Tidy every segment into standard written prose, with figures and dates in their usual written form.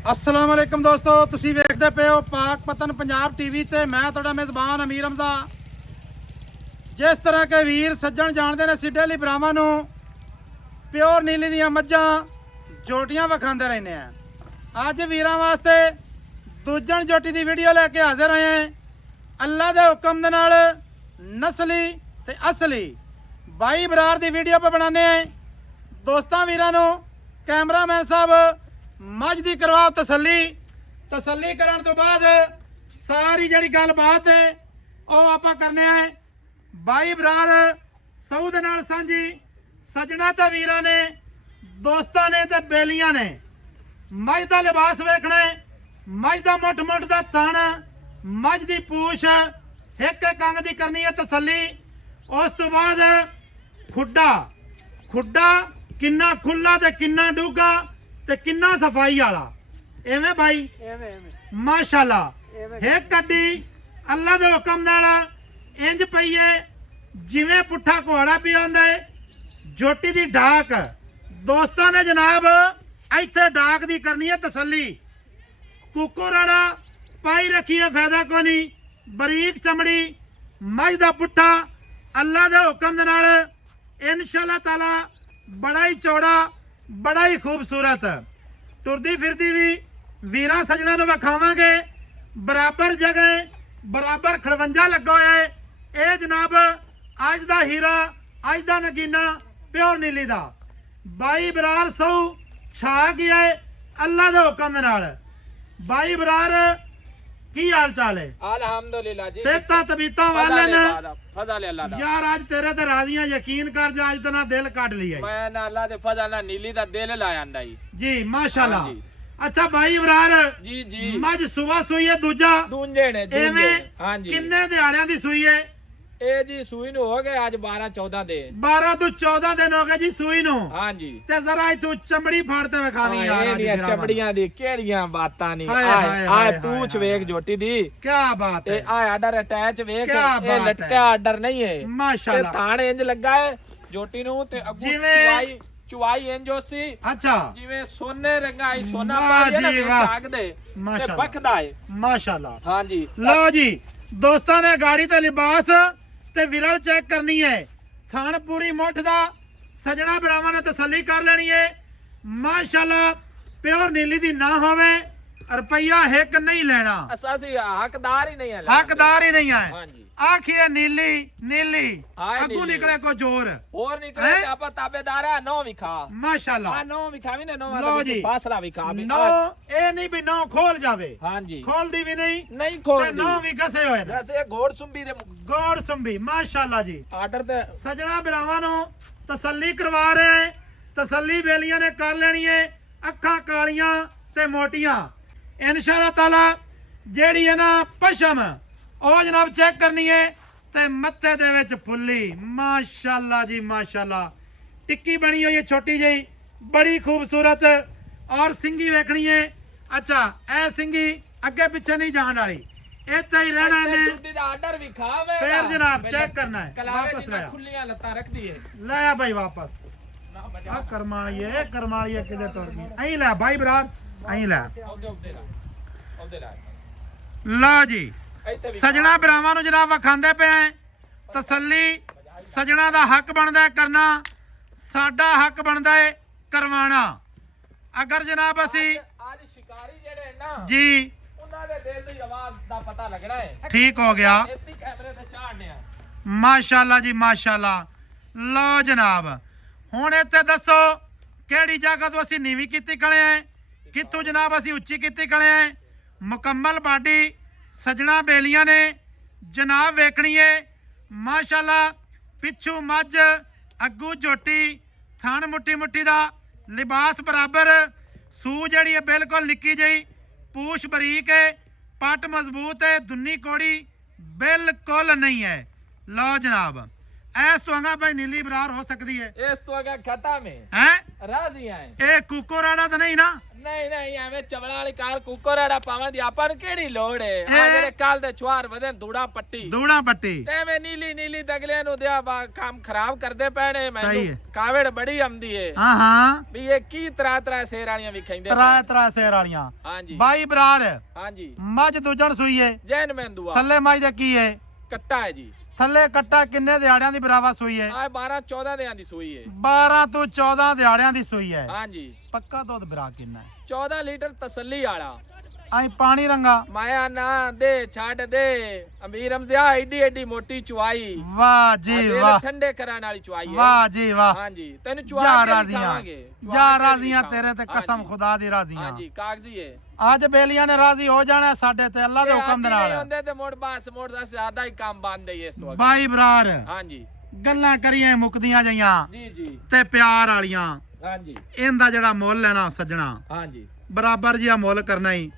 अस्सलाम वालेकुम दोस्तों, तुसी वेखदे पे हो पाक पतन पंजाब टीवी ते मैं तुहाडा मेज़बान अमीर हमजा। जिस तरह के वीर सज्जन जानते ने सिड्डे ली भरावां नूं प्योर नीली दियां मज्जां जोटियां विखांदे रहने हैं। अज वीरां वास्ते दूजन जोटी दी वीडियो लैके हाजिर होए हैं। अल्लाह दे हुक्म दे नाल नस्ली ते असली बाई बरार दी वीडियो पे बनाने हैं। दोस्तां वीरां नूं कैमरामैन साहब मझ दी करवाओ तसल्ली करन तो बाद सारी जड़ी गलबात है वो आपां करने हैं। बाई बरार सऊ दे नाल सांझी सजना ते वीरां ने दोस्तां ने ते बेलियां ने मझ दा लिबास वेखना है, मझ दा मुठ मुठ दा तन, मझ दी पूछ एक एक अंग दी करनी है तसल्ली। उस तो बाद खुड्डा किन्ना खुला ते किन्ना डूगा ते किन्ना सफाई वाला एवें भाई माशाल्लाह एक कड्डी अल्लाह दे हुक्म नाल इंज पई है जिवें पुट्ठा कुहाड़ा पिया हुंदा है। जोटी दी डाक दोस्तां ने जनाब इत्थे डाक दी करनी है तसल्ली। कुको राड़ा पाई रखी है फायदा को नहीं, बरीक चमड़ी मझ दा पुट्ठा अल्लाह दे हुक्म दे नाल इंशाअल्लाह ताला बड़ा ही चौड़ा बड़ा ही खूबसूरत टुरदी फिरदी भी वीरां सजना नूं विखावांगे। बराबर जगह बराबर खड़वंजा लगा होया है। ये जनाब अज दा हीरा अज दा नगीना प्योर नीली दा बाई बरार सऊ छा गया है अल्लाह दे हुक्म दे नाल। बाई बरार की हाल चाल है? अल्हम्दुलिल्लाह जी। सेहतां तबीयतां वाले ने फजल अल्लाह दा। यार आज तेरे ते राजियां यकीन कर जा आज तो ना दिल काट लिया मैं ना अल्लाह दे फजल ना नीली दा दिल लाया अंदा जी माशाल्लाह। हाँ जी। अच्छा भाई बरार जी जी मझ सुबह सुई है दूजा दूंजे ने एवें हां जी। किन्ने दिहाड़ियां दी सुई है? ए जी सूई नु हो गए आज 12 14 दे 12 तो 14 दिन हो गए जी सुई नु। हां जी। ते जरा तू चमड़ी फाड़ते विखावी यार ए नी चमड़ियां दी केड़ियां बातां नहीं। आए पूछ वेख जोटी दी क्या बात है। ए आ आर्डर अटैच वेख ए लटका आर्डर नहीं है माशाल्लाह। थान इंज लगा है जोटी नु ते अगू चुवाई इंजो सी। अच्छा जिवें सोने रंगाई सोना पाई ना चाक दे ते बखदा है माशाल्लाह। हां जी लो जी दोस्तां ने गाड़ी ते लिबास ते विरल चेक करनी है। थान पूरी मुठ दा सजना भरावां ने तसल्ली कर लेनी है माशाल्लाह। प्योर नीली दी ना होवे रुपया एक नहीं लेना। असासी हकदार ही नहीं है हकदार ही नहीं है। हां जी आखिए नीली नीली अगू निकले को जोर और निकले ते आपा ताबेदार है नो विखा माशाल्लाह। हां नो विखावी ने नो वाला फासला विखा भी नो ए नहीं भी नो खोल जावे। हां जी खोल दी भी नहीं खोल ते नो भी घसे होए ना जैसे घोड़ सुंबी दे गोड़ सुंबी माशाल्लाह जी। आर्डर ते सजना भरावां नु तसल्ली करवा रहे हैं। तसल्ली बेलियां ने कर लेनी है। अखां कालियां ते मोटियां इंशाअल्लाह ताला जेड़ी है ना पशम ओ जनाब चेक करनी है ते मत्थे दे विच फुल्ली माशाल्लाह जी माशाल्लाह। टिक्की बनी हुई है छोटी जी बड़ी खूबसूरत और सिंगी वेखनी है। अच्छा ए सिंगी अगे पीछे नहीं जान वाली इत्थे ही रहना ने आर्डर भी खावे फिर जनाब चेक करना है। वापस ले खुलियां लत्ता रख दी है ले आ भाई वापस आ करमालिए किधर टुर गई अहीं ले भाई बरार अहीं ले ला जी। सजना भरावां नूं जनाब विखांदे पे तसल्ली सजना दा हक बनदा है करना साडा हक बनदा है करवाना। अगर जनाब असी आज शिकारी जेड़े ना जी उन्हां दे दिल दी आवाज दा पता लगना है। ठीक हो गया इत्ती कैमरे ते चाड़ने माशाल्लाह जी माशाल्लाह। लो जनाब हुण इत्थे दसो केड़ी जगह तो असी नीवी कीती खड़े हैं कित्थों जनाब असी उच्ची कीती खड़े हैं। मुकम्मल बाडी सजना बेलियां ने जनाब वेखनी है माशाल्लाह। पिछू मझ अगू जोटी थन मुट्ठी मुट्ठी दा लिबास बराबर सू जड़ी है बिल्कुल निक्की जी पूछ बरीक है पट मजबूत है दुन्नी कोड़ी बिल्कुल नहीं है। लो जनाब ਇਸ ਤੋਂ ਅਗਾ ਭਾਈ ਨੀਲੀ ਬਰਾਰ ਹੋ ਸਕਦੀ ਹੈ ਇਸ ਤੋਂ ਅਗਾ ਖਤਮ ਹੈ ਹੈ ਰਾਜੀ ਆਏ ਇਹ ਕੁੱਕੋਰਾੜਾ ਤਾਂ ਨਹੀਂ ਨਾ ਨਹੀਂ ਐਵੇਂ ਚਵਲਾ ਵਾਲੀ ਕਾਰ ਕੁੱਕੋਰਾੜਾ ਪਾਵਣ ਦੀ ਆਪਾਂ ਨੂੰ ਕਿਹੜੀ ਲੋੜ ਹੈ ਆ ਜਿਹੜੇ ਕੱਲ ਦੇ ਚੁਆਰ ਵਧੇ ਦੂੜਾ ਪੱਟੀ ਐਵੇਂ ਨੀਲੀ ਤਗਲਿਆਂ ਨੂੰ ਦਿਆ ਕੰਮ ਖਰਾਬ ਕਰਦੇ ਪੈਣੇ ਮੈਨੂੰ ਕਾਵੜ ਬੜੀ ਆਉਂਦੀ ਹੈ ਹਾਂ ਵੀ ਇਹ ਕੀ ਤਰਾ ਸ਼ੇਰ ਵਾਲੀਆਂ ਵੀ ਖਾਂਦੇ ਤਰਾ ਸ਼ੇਰ ਵਾਲੀਆਂ ਹਾਂਜੀ ਬਾਈ ਬਰਾਰ ਹਾਂਜੀ ਮੱਝ ਦੂਜਣ ਸੂਈ ਹੈ ਜੈਨ ਮੈਂਦੂਆ ਥੱਲੇ ਮੱਝ ਦਾ ਕੀ ਹੈ ਕੱਟਾ ਹੈ ਜੀ ਥੱਲੇ ਕੱਟਾ ਕਿੰਨੇ ਦਿਹਾੜਿਆਂ ਦੀ ਬਰਾਵਾ ਸੂਈ ਹੈ ਆ 12-14 ਦਿਨਾਂ ਦੀ ਸੂਈ ਹੈ 12 ਤੋਂ 14 ਦਿਹਾੜਿਆਂ ਦੀ ਸੂਈ ਹੈ ਹਾਂਜੀ ਪੱਕਾ ਦੁੱਧ ਬਰਾ ਕਿੰਨਾ ਹੈ 14 ਲੀਟਰ ਤਸੱਲੀ ਵਾਲਾ ਆਈ ਪਾਣੀ ਰੰਗਾ ਮਾਇਆ ਨਾ ਦੇ ਛੱਡ ਦੇ ਅਮੀਰ ਹਮਜ਼ਾ ਏਡੀ ਮੋਟੀ ਚੁਆਈ ਵਾਹ ਜੀ ਵਾਹ ਠੰਡੇ ਕਰਨ ਵਾਲੀ ਚੁਆਈ ਹੈ ਵਾਹ ਜੀ ਵਾਹ ਹਾਂਜੀ ਤੈਨੂੰ ਚੁਆ ਕੇ ਦਿਖਾਵਾਂਗੇ ਜਾ ਰਾਜ਼ੀਆਂ ਤੇਰੇ ਤੇ ਕਸਮ ਖੁਦਾ ਦੀ ਰਾਜ਼ੀਆਂ ਹਾਂਜੀ ਕਾਗਜ਼ੀ ਹੈ ਅੱਜ ਬੇਲੀਆਂ ਨੇ ਰਾਜ਼ੀ ਹੋ ਜਾਣਾ ਸਾਡੇ ਤੇ ਅੱਲਾ ਦੇ ਹੁਕਮ ਦੇ ਨਾਲ ਹੁੰਦੇ ਤੇ ਮੋੜ ਦਾ ਜ਼ਿਆਦਾ ਹੀ ਕੰਮ ਬੰਦ ਹੈ ਇਸ ਤੋਂ ਬਾਈ ਬਰਾਰ ਹਾਂਜੀ ਗੱਲਾਂ ਕਰੀਏ ਮੁੱਕਦੀਆਂ ਜਈਆਂ ਜੀ ਤੇ ਪਿਆਰ ਵਾਲੀਆਂ ਹਾਂਜੀ ਇਹਦਾ ਜਿਹੜਾ ਮੁੱਲ ਹੈ ਨਾ ਸੱਜਣਾ ਹਾਂਜੀ ਬਰਾਬਰ ਜਿਹਾ ਮੁੱਲ ਕਰਨਾ ਹੀ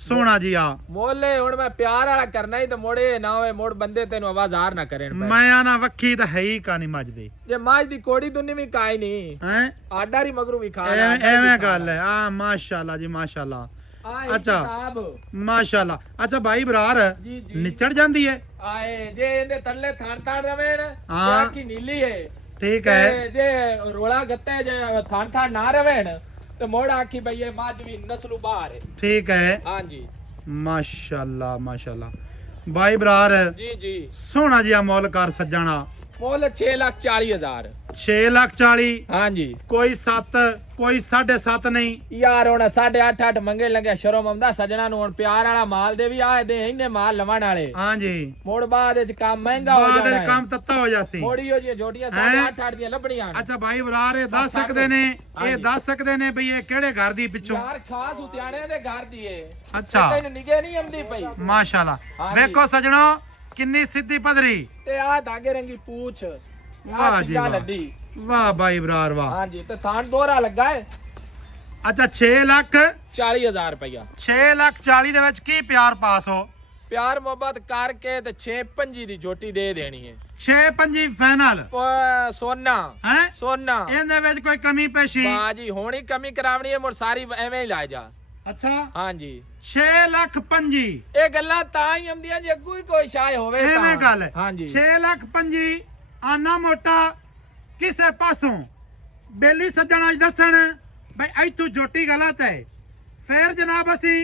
ਸੋਹਣਾ ਜੀ ਆ ਮੋਲੇ ਹੁਣ ਮੈਂ ਪਿਆਰ ਵਾਲਾ ਕਰਨਾ ਹੀ ਤੇ ਮੋੜੇ ਨਾ ਹੋਵੇ ਮੋੜ ਬੰਦੇ ਤੈਨੂੰ ਆਵਾਜ਼ਾਰ ਨਾ ਕਰਨ ਮੈਂ ਨਾ ਵੱਖੀ ਤਾਂ ਹੈ ਹੀ ਕਾਨੀ ਮੱਝ ਦੀ ਜੇ ਮੱਝ ਦੀ ਕੋੜੀ ਦੁੰਨੀ ਵੀ ਕਾਈ ਨਹੀਂ ਹੈ ਆਡਾ ਰੀ ਮਗਰੂ ਵੀ ਖਾ ਐਵੇਂ ਗੱਲ ਹੈ ਆ ਮਾਸ਼ਾਅੱਲਾ ਜੀ ਮਾਸ਼ਾਅੱਲਾ ਅੱਛਾ ਮਾਸ਼ਾਅੱਲਾ ਅੱਛਾ ਭਾਈ ਬਰਾਰ ਨਿਚੜ ਜਾਂਦੀ ਹੈ ਆਏ ਜੇ ਇਹਦੇ ਥੱਲੇ ਥਾਣ ਰਵੇਣ ਜਾਂ ਕੀ ਨੀਲੀ ਹੈ ਠੀਕ ਹੈ ਜੇ ਰੋਲਾ ਗੱਤੇ ਜੇ ਥਾਣ ਨਾ ਰਵੇਣ ਤੇ ਮੋੜ ਆਖੀ ਬਈ ਇਹ ਮੱਝ ਵੀ ਨਸਲੂ ਬਾਹਰ ਹੈ ਠੀਕ ਹੈ ਹਾਂਜੀ ਮਾਸ਼ਾਅੱਲਾ ਭਾਈ ਬਰਾਰ ਜੀ ਸੋਹਣਾ ਜਿਹਾ ਮੁੱਲ ਕਰ ਸੱਜਣਾ ਮੁੱਲ 6,40,000 6,40,000 ਹਾਂਜੀ ਕੋਈ 7 ਕੋਈ 7.5 ਨਹੀਂ ਯਾਰ ਹੁਣ 8.5 ਮੰਗੇ ਲੱਗੇ ਸ਼ਰਮ ਆਉਂਦਾ ਸਜਣਾ ਨੂੰ ਹੁਣ ਪਿਆਰ ਵਾਲਾ ਮਾਲ ਦੇ ਵੀ ਆਏ ਦੇ ਇਹਨੇ ਮਾਲ ਲਵਣ ਵਾਲੇ ਹਾਂਜੀ ਮੋੜ ਬਾਅਦ ਵਿੱਚ ਕੰਮ ਮਹਿੰਗਾ ਹੋ ਜਾਣਾ ਬਾਅਦ ਕੰਮ ਤੱਤਾ ਹੋ ਜਾਸੀ ਮੋੜੀ ਹੋ ਜੀ ਜੋਟੀਆਂ 8.5 ਦੀਆਂ ਲੱਭਣੀਆਂ ਅੱਛਾ ਭਾਈ ਬਰਾਰ ਇਹ ਦੱਸ ਸਕਦੇ ਨੇ ਬਈ ਇਹ ਕਿਹੜੇ ਘਰ ਦੀ ਪਿੱਛੋਂ ਯਾਰ ਖਾਸ ਉਤਿਆਣਿਆਂ ਦੇ ਘਰ ਦੀ ਏ ਅੱਛਾ ਤੈਨੂੰ ਨਿਗੇ ਨਹੀਂ ਆਉਂਦੀ ਪਈ ਮਾਸ਼ਾਅੱਲਾ ਵੇਖੋ ਸਜਣੋ ਕਿੰਨੀ ਸਿੱਧੀ ਪਧਰੀ ਤੇ ਆ ਧਾਗੇ ਰੰਗੀ ਪੂਛ ਵਾਹ ਜੀ ਲੱਡੀ ਵਾਹ ਭਾਈ ਬਰਾਰ ਵਾਹ ਹਾਂਜੀ ਤੇ ਥਾਣ ਦੋਹਰਾ ਲੱਗਾ ਏ ਅੱਛਾ 6,40,000 ਰੁਪਇਆ 6,40,000 ਦੇ ਵਿੱਚ ਕੀ ਪਿਆਰ ਪਾਸ ਹੋ ਪਿਆਰ ਮੁਹੱਬਤ ਕਰਕੇ ਤੇ 6.5 ਦੀ ਜੋਟੀ ਦੇ ਦੇਣੀ ਹੈ 6.5 ਫਾਈਨਲ ਸੋਨਾ ਹੈ ਸੋਨਾ ਇਹਦੇ ਵਿੱਚ ਕੋਈ ਕਮੀ ਪੇਸ਼ੀ ਬਾਜੀ ਹੋਣੀ ਕਮੀ ਕਰਾਵਣੀ ਹੈ ਮੁਰ ਸਾਰੀ ਐਵੇਂ ਹੀ ਲਾ ਜਾ ਅੱਛਾ ਹਾਂਜੀ 6,25,000 ਇਹ ਗੱਲਾਂ ਤਾਂ ਹੀ ਆਉਂਦੀਆਂ ਜੇ ਅੱਗੂ ਹੀ ਕੋਈ ਸ਼ਾਇ ਹੋਵੇ ਤਾਂ ਐਵੇਂ ਗੱਲ ਹੈ ਹਾਂਜੀ 6,25,000 ਆਨਾ ਮੋਟਾ ਕਿਸੇ ਪਾਸੋਂ ਬੇਲੀ ਸੱਜਣਾ ਦੱਸਣ ਬਈ ਇੱਥੋਂ ਜੋਟੀ ਗਲਤ ਹੈ ਫੇਰ ਜਨਾਬ ਅਸੀਂ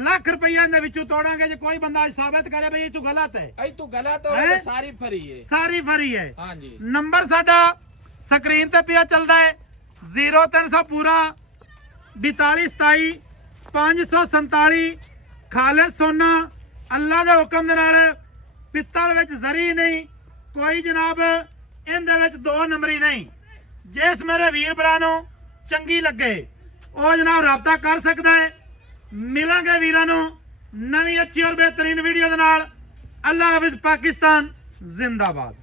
ਲੱਖ ਰੁਪਈਆ ਦੇ ਵਿੱਚੋਂ ਤੋੜਾਂਗੇ ਜੇ ਕੋਈ ਬੰਦਾ ਸਾਬਤ ਕਰੇ ਬਈ ਤੂੰ ਗਲਤ ਹੈ ਐ ਤੂੰ ਗਲਤ ਹੋਵੇ ਸਾਰੀ ਫਰੀ ਹੈ ਹਾਂਜੀ ਨੰਬਰ ਸਾਡਾ ਸਕਰੀਨ ਤੇ ਪਿਆ ਚੱਲਦਾ ਹੈ 0300 ਪੂਰਾ 4227 547 ਖਾਲਿਦ ਸੋਨਾ ਅੱਲਾ ਦੇ ਹੁਕਮ ਦੇ ਨਾਲ ਪਿੱਤਲ ਵਿੱਚ ਜ਼ਰੀ ਨਹੀਂ ਕੋਈ ਜਨਾਬ ਇਹਦੇ ਵਿੱਚ 2 ਨੰਬਰੀ ਨਹੀਂ ਜਿਸ ਮੇਰੇ ਵੀਰ ਭਰਾ ਨੂੰ ਚੰਗੀ ਲੱਗੇ ਉਹ ਜਨਾਬ ਰਾਬਤਾ ਕਰ ਸਕਦਾ ਹੈ ਮਿਲਾਂਗੇ ਵੀਰਾਂ ਨੂੰ ਨਵੀਂ ਅੱਛੀ ਔਰ ਬਿਹਤਰੀਨ ਵੀਡੀਓ ਦੇ ਨਾਲ ਅੱਲਾ ਹਾਫਿਜ਼ ਪਾਕਿਸਤਾਨ ਜ਼ਿੰਦਾਬਾਦ।